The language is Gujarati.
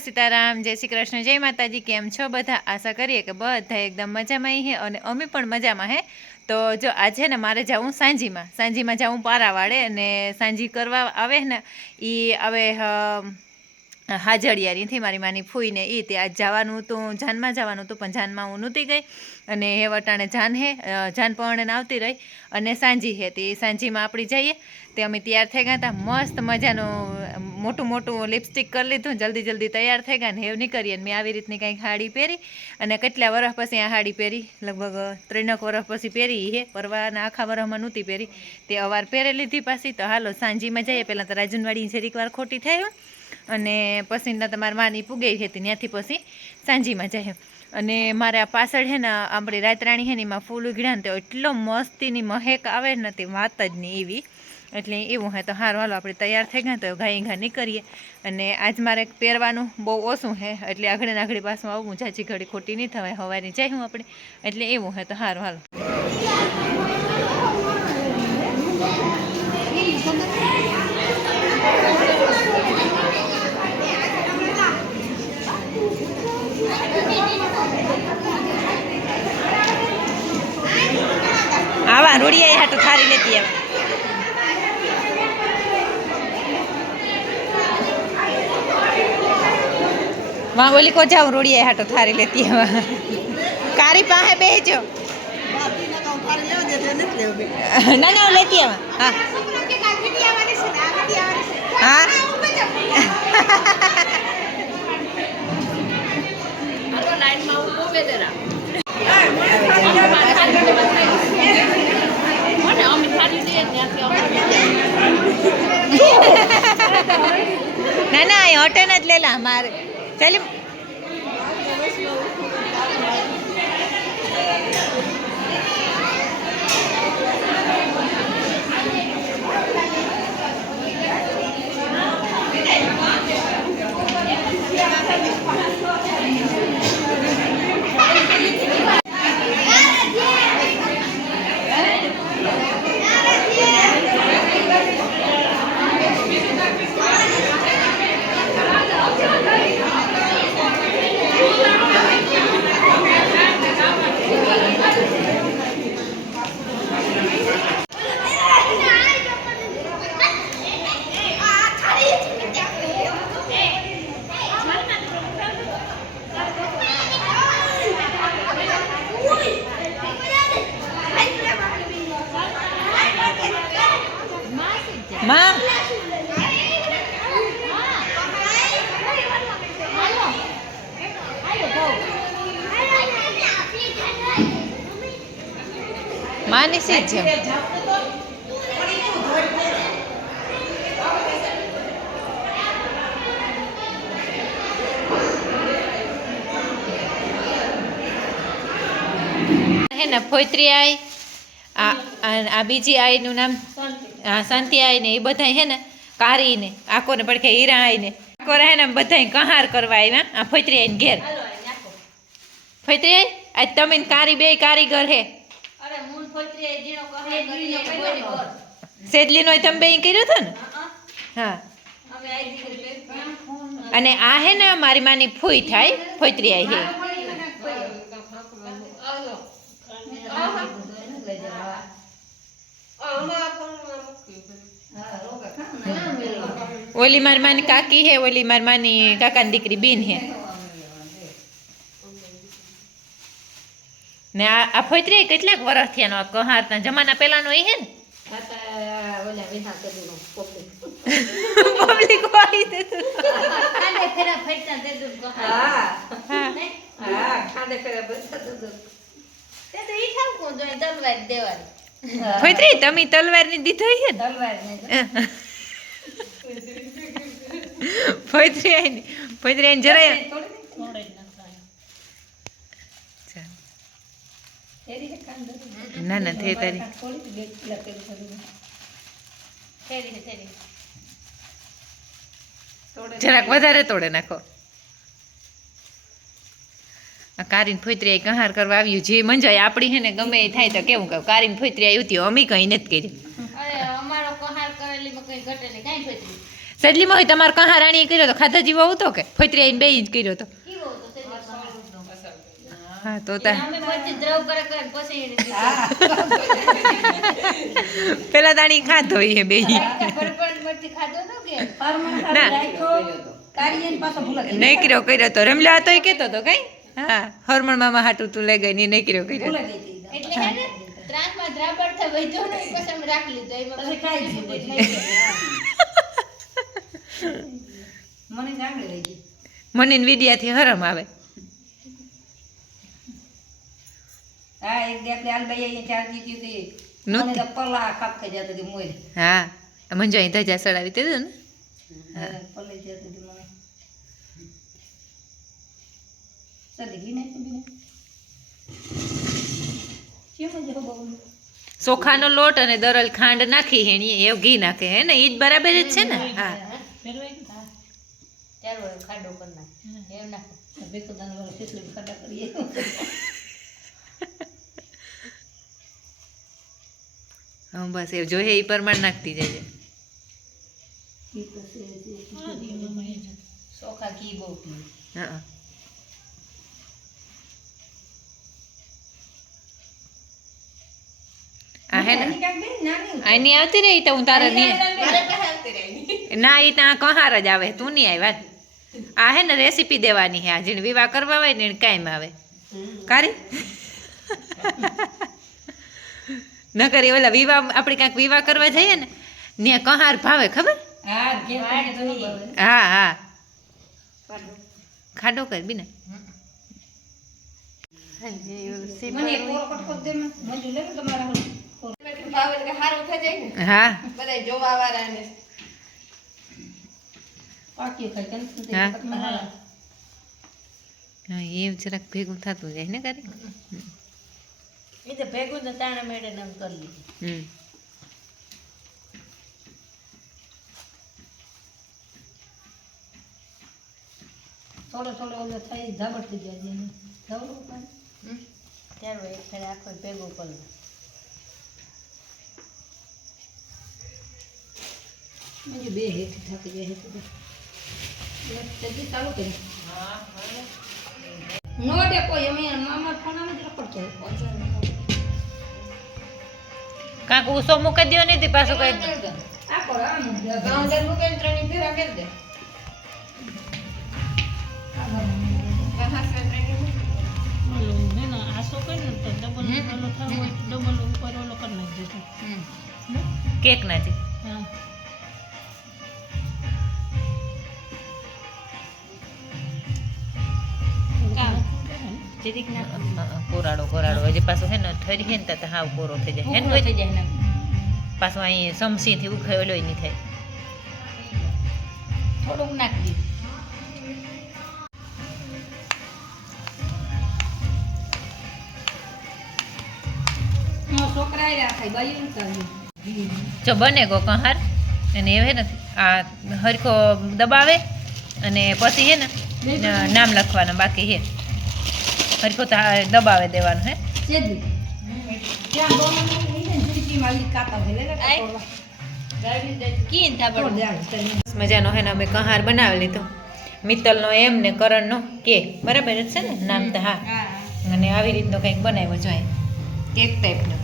સીતારાम, જય શ્રી કૃષ્ણ, જય માતાજી। કેમ છો બધા? આશા કરીએ કે બધા એકદમ મજામાં હે અને અમે પણ મજામાં હે। તો જો આજે ને મારે જાવું સાંજીમાં જાવું પારાવાડે અને સાંજી કરવા આવે ને એ આવે હાજળિયારીથી મારી માની ફૂઈને એ તે આજ જવાનું હતું, જાનમાં જવાનું હતું પણ જાનમાં હું નહોતી ગઈ અને હે વટાણે જાન પૌર્ણેને આવતી રહી અને સાંજી હે તે સાંજીમાં આપણી જઈએ તે અમે તૈયાર થઈ ગયા હતા। મસ્ત મજાનું મોટું લિપસ્ટિક કરી લીધું, જલ્દી તૈયાર થઈ ગયા ને એવું નહીં કરીએ। મેં આવી રીતની કંઈક સાડી પહેરી અને કેટલા વર્ષ પછી આ સાડી પહેરી, લગભગ 3 વર્ષ પછી પહેરી હે, પરવાના આખા વર્ષમાં નહોતી પહેરી તે અવાર પહેરી લીધી પાછી। તો હાલો સાંજીમાં જઈએ। પહેલાં તો રાજનવાડી જરીક વાર ખોટી થાય અને પછી તમારી માની પુગાઈ હતી ત્યાંથી પછી સાંજીમાં જાય અને મારે આ પાછળ છે ને આપણી રાતરાણી છે ને એમાં ફૂલ ઉઘડ્યા ને તો એટલો મસ્તીની મહેક આવે ને તે વાત જ નહીં એવી, એટલે એવું હે। તો સારું હાલો આપણે તૈયાર થઈ ગયા તો ઘા નીકળીએ અને આજ મારે પહેરવાનું બહુ ઓછું હે એટલે આગળ પાછું આવું જાજી ઘડી ખોટી નહીં થવાય, સવારે જાય હું આપણે એટલે એવું હે। તો સારું હાલો આવા રોડિયા હાટું થારી લેતી આવે વાં ઓલી કો જાઉં રોડિયા હાટો થારી લેતી આવે કારી પાસે બેસજો ના લેતી આવે હા ના હોટલ જ લેલા મારે ચાલી માં માની સીટ છે હે ને ફોઈત્રી આઈ આ બીજી આઈનું નામ શાંતિ આઈને એ બધા હે ને કારીને આકોને પડખે હીરા આઈને આકો રહે ને બધા કહાર કરવા આવ્યા આ ફોઈત્રી આઈને ઘેર ફોઈત્રી આઈ આજ તમે કારી બે કારીગર હે સેજલી નો તમે બે કર્યો હતો ને હા અને આ હે ને મારી માની ફૂઈ થાય ફોઈત્રી આઈ હે ઓલી મારી માની કાકી હે, ઓલી મારી માની કાકાની દીકરી બેન હે ને આ ફોઈત્રી કેટલાક વર્ષ થયા કહારના જમાના પેલાનો એ હે ને પબ્લિક વાળી દેતું ખાડે ફેરા ફેરતા દેતું ફોઈત્રી તમે તલવાર ની દીધો હે ને ફોઈત્રી આઈ જરાય ના થે તારી જરાક વધારે તોડે નાખો। કારીન ફોઈત્રી કહાર કરવા આવ્યું જે મંજાય આપણી હે ને ગમે એ થાય તો કેવું કહું કારીન ફોઈત્રી આવી હતી અમે કઈ નથી કરી સડલીમાં હોય તમારે કહા રાણીએ કર્યો તો ખાધા જીવો હતો કે ફોતરી આવીને બે ઇંચ કર્યો તો હા તો પેલા તાણી ખાધો એ બે નહીં કર્યો તો રમલા હતો એ કેતો તો કઈ હા હરમણ મામા હાટું તું લઈ ગઈ નહીં કર્યો મને વિદ્યાથી હરમ આવે હા મંજો અહીં ધજા સડાવી તે ને ચોખાનો લોટ અને દરલ ખાંડ નાખી હેણી એવું ઘી નાખે હે ને ઈ જ બરાબર જ છે ને હા બસ એ જોઈએ એ પ્રમાણ નાખતી જાય ચોખા ઘી બહુ હા આ હે ને આની આવતી રહી તો હું તારે ના એ ત્યાં કહાર જ આવે તું નહીં આવ્યા આ હે ને રેસીપી દેવાની હે આ જેને વિવાહ કરવા હોય ને એને કાયમ આવે કારી ન કરી ઓલા વિવાહ આપણે કાંઈક વિવાહ કરવા જઈએ ને ત્યાં કહાર ભાવે ખબર હા હા ખાડો કર બીને હા હા એ જરાક ભેગું થતું જાય ને કરી એ તો ભેગું ને તાણે મેળે નમ કરી લીધું થોડો થોડો ઓલો થઈ ઝાબડતી જાય ત્યારે એક ફેર આખો ભેગું કરી બે હેઠ થાકી જાય હેઠ ચાલુ કરી નોડે કોઈ અમે મામા ફોનામાં જ રખડતો કાંક ઉસો મૂકી દો ને પાછું કઈ આ કરો આમ ગાઉન્ડર મૂકે ત્રણની ફેરા કરી દે કેક નાજી કોરાડો હજી પાછું હે ને ઠરી હે ને તો હાવ કોરો થઈ જાય હે ને થઈ જાય પાછું અહીં સમસી થી ઉખાયેલો નહીં થાય થોડુંક નાખી જો બને ગો કહાર અને એ હે ને આ હરખો દબાવે અને પછી હે ને નામ લખવાના બાકી હે હરખો તો દબાવે દેવાનું હે મજાનો હે ને અમે કહાર બનાવી લીધો મિત્તલનો એમ ને કરણનો કે બરાબર જ છે ને નામ તો હા અને આવી રીતનો કંઈક બનાવ્યો જોઈએ કેક ટાઈપનો